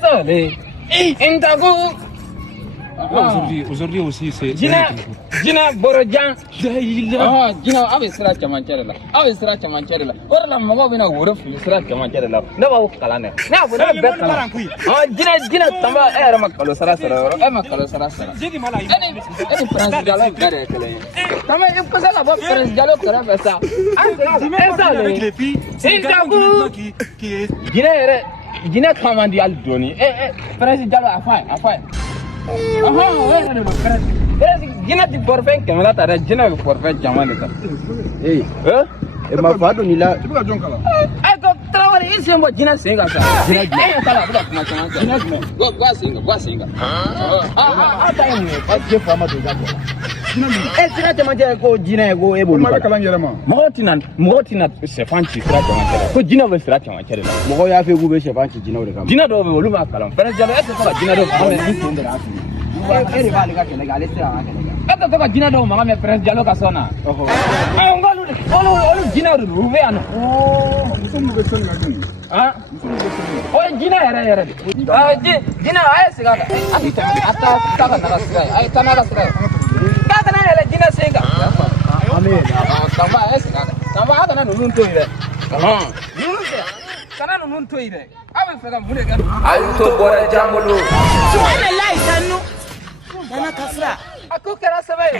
ça, Intago. Aujourd'hui aussi, c'est... Jina Borojan. Jina, avec Sra Chamancherla. Avec Sra Chamancherla. Or la Mogobina would have Sra Chamancherla. Never Kalane. Now, Jina Tamba Eramakalo Sarasara, Emma Kalosarasa. Any Prince Gallo Garekale. Tama, you put about Prince Gallo Caravasa. Avec les filles, c'est Intago. Jina Kamandi Aldoni. Prince Gallo, a fine. Jina di forfait kamera tara jina di forfait jamani ta ma fado ni la ko trawari isembo jina singa sa jina tala bula kuma jina go singa ata ni pas fama do gato jina te manje ko jina go e bolu kala ngerema motina se fanci sira te manje ko jina be sira te manje mo ko ya fe gube se fanci jina o de kam jina do be bolu ma kala fere jalo e ko jina do ba me ni ndera eri bali ka kele gale sira ma kele ata to jina do ma me prince jalo ka sona ngolu jina do rube ana musumu be sonna dum jina yere jina ay sigara ata taka na sira ay tanaka sira ka kana ele jina singa amen tamba ay sigara tamba ata na nunun to ire kana nunun to ire abe fega mune ga ayu to bora jamolo subhanallah tanu dana kasra aku kira sabai